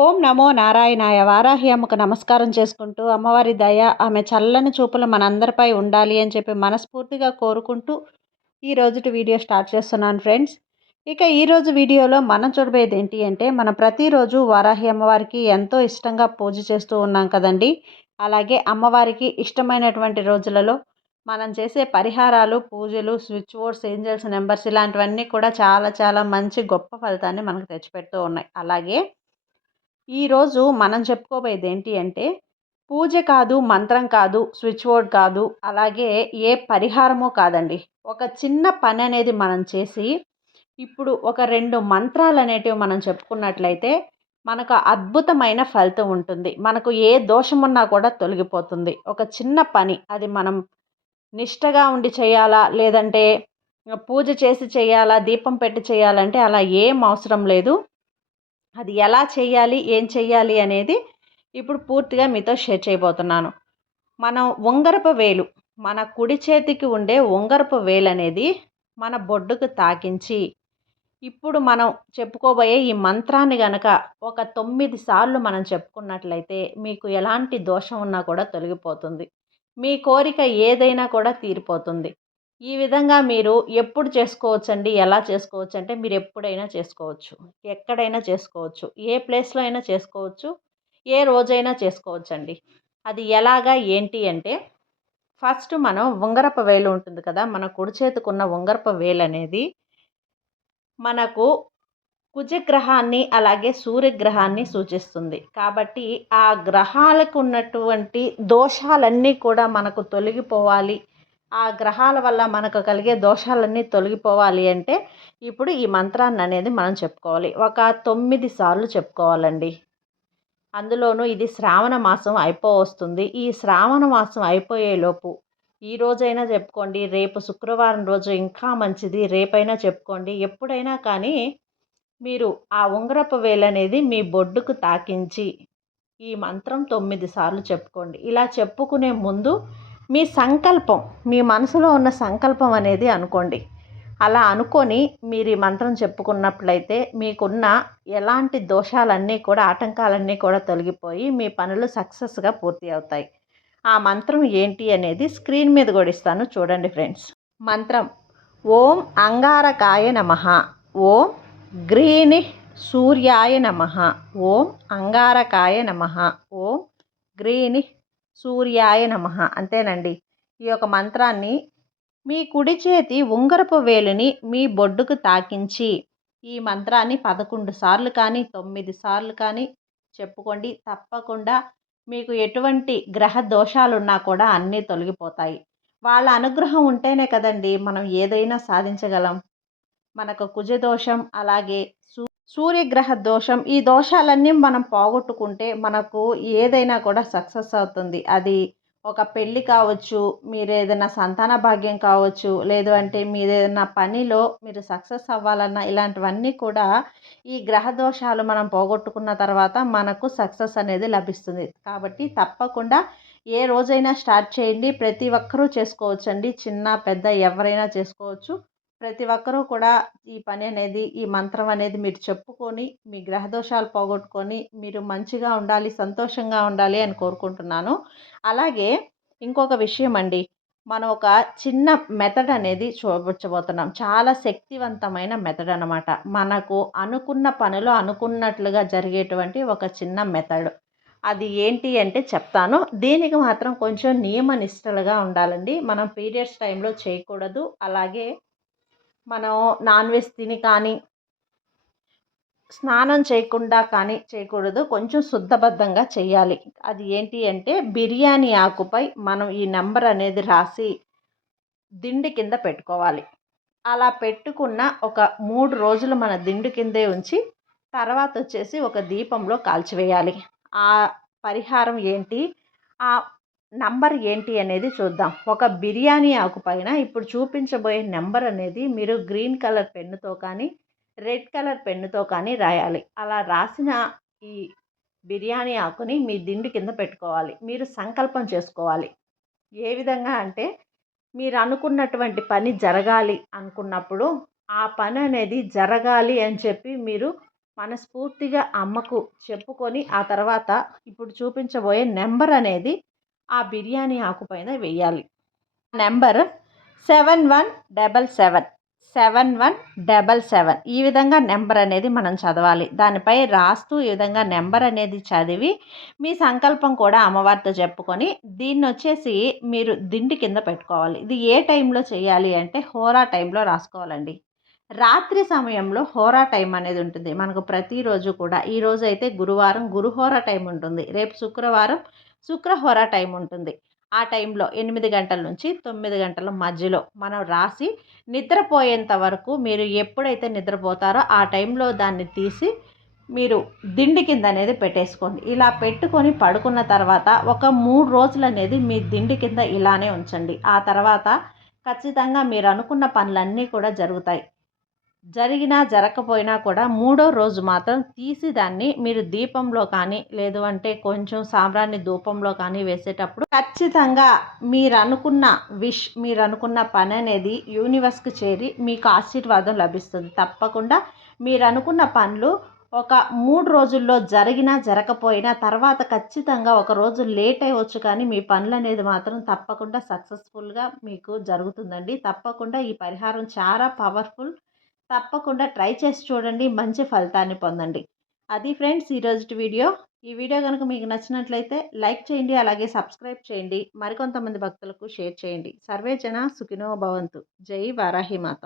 ఓం నమో నారాయణాయ వారాహి అమ్మకు నమస్కారం చేసుకుంటూ అమ్మవారి దయ ఆమె చల్లని చూపులు మనందరిపై ఉండాలి అని చెప్పి మనస్ఫూర్తిగా కోరుకుంటూ ఈ రోజుటి వీడియో స్టార్ట్ చేస్తున్నాను ఫ్రెండ్స్. ఇక ఈరోజు వీడియోలో మనం చూడబోయేది ఏంటి అంటే మనం ప్రతిరోజు వారాహి అమ్మవారికి ఎంతో ఇష్టంగా పూజ చేస్తూ ఉన్నాం కదండి. అలాగే అమ్మవారికి ఇష్టమైనటువంటి రోజులలో మనం చేసే పరిహారాలు పూజలు స్విచ్ బోర్డ్స్ ఏంజల్స్ నెంబర్స్ ఇలాంటివన్నీ కూడా చాలా చాలా మంచి గొప్ప ఫలితాన్ని మనకు తెచ్చిపెడుతూ ఉన్నాయి. అలాగే ఈరోజు మనం చెప్పుకోబోయేది ఏంటి అంటే పూజ కాదు మంత్రం కాదు స్విచ్ బోర్డ్ కాదు అలాగే ఏ పరిహారమో కాదండి. ఒక చిన్న పని అనేది మనం చేసి ఇప్పుడు ఒక రెండు మంత్రాలు అనేటివి మనం చెప్పుకున్నట్లయితే మనకు అద్భుతమైన ఫలితం ఉంటుంది. మనకు ఏ దోషం ఉన్నా కూడా తొలగిపోతుంది. ఒక చిన్న పని అది మనం నిష్టగా ఉండి చేయాలా? లేదంటే పూజ చేసి చేయాలా? దీపం పెట్టి చేయాలంటే అలా ఏం అవసరం లేదు. అది ఎలా చేయాలి? ఏం చేయాలి? అనేది ఇప్పుడు పూర్తిగా మీతో షేర్ చేయబోతున్నాను. మనం ఉంగరపు వేలు మన కుడి చేతికి ఉండే ఉంగరపు వేలు అనేది మన బొడ్డుకు తాకించి ఇప్పుడు మనం చెప్పుకోబోయే ఈ మంత్రాన్ని గనక ఒక తొమ్మిది సార్లు మనం చెప్పుకున్నట్లయితే మీకు ఎలాంటి దోషం ఉన్నా కూడా తొలగిపోతుంది. మీ కోరిక ఏదైనా కూడా తీరిపోతుంది. ఈ విధంగా మీరు ఎప్పుడు చేసుకోవచ్చు అండి ఎలా చేసుకోవచ్చు అంటే మీరు ఎప్పుడైనా చేసుకోవచ్చు. ఎక్కడైనా చేసుకోవచ్చు. ఏ ప్లేస్లో అయినా చేసుకోవచ్చు. ఏ రోజైనా చేసుకోవచ్చు అండి అది ఎలాగా ఏంటి అంటే ఫస్ట్ మనం ఉంగరప వేలు ఉంటుంది కదా మన కుడి చేతుకున్న ఉంగరప వేలు అనేది మనకు కుజగ్రహాన్ని అలాగే సూర్యగ్రహాన్ని సూచిస్తుంది. కాబట్టి ఆ గ్రహాలకు ఉన్నటువంటి దోషాలన్నీ కూడా మనకు తొలగిపోవాలి ఆ గ్రహాల వల్ల మనకు కలిగే దోషాలన్నీ తొలగిపోవాలి అంటే ఇప్పుడు ఈ మంత్రాన్ని అనేది మనం చెప్పుకోవాలి. ఒక తొమ్మిది సార్లు చెప్పుకోవాలండి. అందులోనూ ఇది శ్రావణ మాసం అయిపో వస్తుంది ఈ శ్రావణ మాసం అయిపోయేలోపు ఈ రోజైనా చెప్పుకోండి రేపు శుక్రవారం రోజు ఇంకా మంచిది రేపైనా చెప్పుకోండి. ఎప్పుడైనా కానీ మీరు ఆ ఉంగరపు వేలనేది మీ బొడ్డుకు తాకించి ఈ మంత్రం తొమ్మిది సార్లు చెప్పుకోండి. ఇలా చెప్పుకునే ముందు మీ సంకల్పం మీ మనసులో ఉన్న సంకల్పం అనేది అనుకోండి. అలా అనుకొని మీరు ఈ మంత్రం చెప్పుకున్నట్లయితే మీకున్న ఎలాంటి దోషాలన్నీ కూడా ఆటంకాలన్నీ కూడా తొలగిపోయి మీ పనులు సక్సెస్గా పూర్తి అవుతాయి. ఆ మంత్రం ఏంటి అనేది స్క్రీన్ మీద కూడా ఇస్తాను. చూడండి ఫ్రెండ్స్. మంత్రం. ఓం అంగారకాయ నమ. ఓం గ్రీని సూర్యాయ నమ. ఓం అంగారకాయ నమ. ఓం గ్రీని సూర్యాయ నమ అంతేనండి. ఈ యొక్క మంత్రాన్ని మీ కుడి చేతి ఉంగరపు వేలుని మీ బొడ్డుకు తాకించి ఈ మంత్రాన్ని పదకొండు సార్లు కానీ తొమ్మిది సార్లు కానీ చెప్పుకోండి. తప్పకుండా మీకు ఎటువంటి గ్రహ దోషాలున్నా కూడా అన్నీ తొలగిపోతాయి. వాళ్ళ అనుగ్రహం ఉంటేనే కదండి మనం ఏదైనా సాధించగలం. మనకు కుజదోషం అలాగే సూర్యగ్రహ దోషం. ఈ దోషాలన్నీ మనం పోగొట్టుకుంటే మనకు ఏదైనా కూడా సక్సెస్ అవుతుంది. అది ఒక పెళ్ళి కావచ్చు మీరు ఏదైనా సంతాన భాగ్యం కావచ్చు లేదు అంటే మీరు ఏదైనా పనిలో మీరు సక్సెస్ అవ్వాలన్నా ఇలాంటివన్నీ కూడా ఈ గ్రహ దోషాలు మనం పోగొట్టుకున్న తర్వాత మనకు సక్సెస్ అనేది లభిస్తుంది. కాబట్టి తప్పకుండా ఏ రోజైనా స్టార్ట్ చేయండి. ప్రతి ఒక్కరూ చేసుకోవచ్చండి. చిన్న పెద్ద ఎవరైనా చేసుకోవచ్చు. ప్రతి ఒక్కరూ కూడా ఈ పని అనేది ఈ మంత్రం అనేది మీరు చెప్పుకొని మీ గ్రహదోషాలు పోగొట్టుకొని మీరు మంచిగా ఉండాలి సంతోషంగా ఉండాలి అని కోరుకుంటున్నాను. అలాగే ఇంకొక విషయం అండి. మనం ఒక చిన్న మెథడ్ అనేది చూపించబోతున్నాం చాలా శక్తివంతమైన మెథడ్ అనమాట మనకు అనుకున్న పనులు అనుకున్నట్లుగా జరిగేటువంటి ఒక చిన్న మెథడ్. అది ఏంటి అంటే చెప్తాను. దీనికి మాత్రం కొంచెం నియమ నిష్టలుగా ఉండాలండి. మనం పీరియడ్స్ టైంలో చేయకూడదు. అలాగే మనం నాన్ వెజ్ తిని కానీ స్నానం చేయకుండా కానీ చేయకూడదు. కొంచెం శుద్ధబద్ధంగా చేయాలి. అది ఏంటి అంటే బిర్యానీ ఆకుపై మనం ఈ నెంబర్ అనేది రాసి దిండి కింద పెట్టుకోవాలి. అలా పెట్టుకున్న ఒక మూడు రోజులు మన దిండు కిందే ఉంచి తర్వాత వచ్చేసి ఒక దీపంలో కాల్చివేయాలి. ఆ పరిహారం ఏంటి? ఆ నంబర్ ఏంటి అనేది చూద్దాం. ఒక బిర్యానీ ఆకు పైన ఇప్పుడు చూపించబోయే నెంబర్ అనేది మీరు గ్రీన్ కలర్ పెన్నుతో కానీ రెడ్ కలర్ పెన్నుతో కానీ రాయాలి. అలా రాసిన ఈ బిర్యానీ ఆకుని మీ దిండి కింద పెట్టుకోవాలి. మీరు సంకల్పం చేసుకోవాలి. ఏ విధంగా అంటే మీరు అనుకున్నటువంటి పని జరగాలి అనుకున్నప్పుడు ఆ పని అనేది జరగాలి అని చెప్పి మీరు మనస్ఫూర్తిగా అమ్మకు చెప్పుకొని ఆ తర్వాత ఇప్పుడు చూపించబోయే నెంబర్ అనేది ఆ బిర్యానీ ఆకు పైన వేయాలి. Number seven one double seven seven one double seven ఈ విధంగా నెంబర్ అనేది మనం చదవాలి. దానిపై రాస్తూ ఈ విధంగా నెంబర్ అనేది చదివి మీ సంకల్పం కూడా అమ్మవారితో చెప్పుకొని దీన్ని వచ్చేసి మీరు దిండి కింద పెట్టుకోవాలి. ఇది ఏ టైంలో చేయాలి అంటే హోరా టైంలో రాసుకోవాలండి. రాత్రి సమయంలో హోరా టైం అనేది ఉంటుంది. మనకు ప్రతిరోజు కూడా. ఈరోజు అయితే గురువారం గురుహోరా టైం ఉంటుంది. రేపు శుక్రవారం శుక్రహోర టైం ఉంటుంది. ఆ టైంలో ఎనిమిది గంటల నుంచి తొమ్మిది గంటల మధ్యలో మనం రాసి నిద్రపోయేంత వరకు మీరు ఎప్పుడైతే నిద్రపోతారో ఆ టైంలో దాన్ని తీసి మీరు దిండి కింద అనేది పెట్టేసుకోండి. ఇలా పెట్టుకొని పడుకున్న తర్వాత ఒక మూడు రోజులు అనేది మీ దిండి కింద ఇలానే ఉంచండి. ఆ తర్వాత ఖచ్చితంగా మీరు అనుకున్న పనులన్నీ కూడా జరుగుతాయి. జరిగినా జరగకపోయినా కూడా మూడో రోజు మాత్రం తీసి దాన్ని మీరు దీపంలో కానీ లేదు అంటే కొంచెం సాంబ్రాన్ని ధూపంలో కానీ వేసేటప్పుడు ఖచ్చితంగా మీరు అనుకున్న విష్ మీరు అనుకున్న పని అనేది యూనివర్స్కి చేరి మీకు ఆశీర్వాదం లభిస్తుంది. తప్పకుండా మీరు అనుకున్న పనులు ఒక మూడు రోజుల్లో జరిగినా జరగకపోయినా తర్వాత ఖచ్చితంగా ఒక రోజు లేట్ అయ్యవచ్చు కానీ మీ పనులు అనేది మాత్రం తప్పకుండా సక్సెస్ఫుల్గా మీకు జరుగుతుందండి. తప్పకుండా ఈ పరిహారం చాలా పవర్ఫుల్ తప్పకుండా ట్రై చేసి చూడండి. మంచి ఫలితాన్ని పొందండి. అది ఫ్రెండ్స్ ఈరోజు వీడియో. ఈ వీడియో కనుక మీకు నచ్చినట్లయితే లైక్ చేయండి. అలాగే సబ్స్క్రైబ్ చేయండి. మరికొంతమంది భక్తులకు షేర్ చేయండి. సర్వే జన సుఖినో భవంతు. జై వారాహిమాత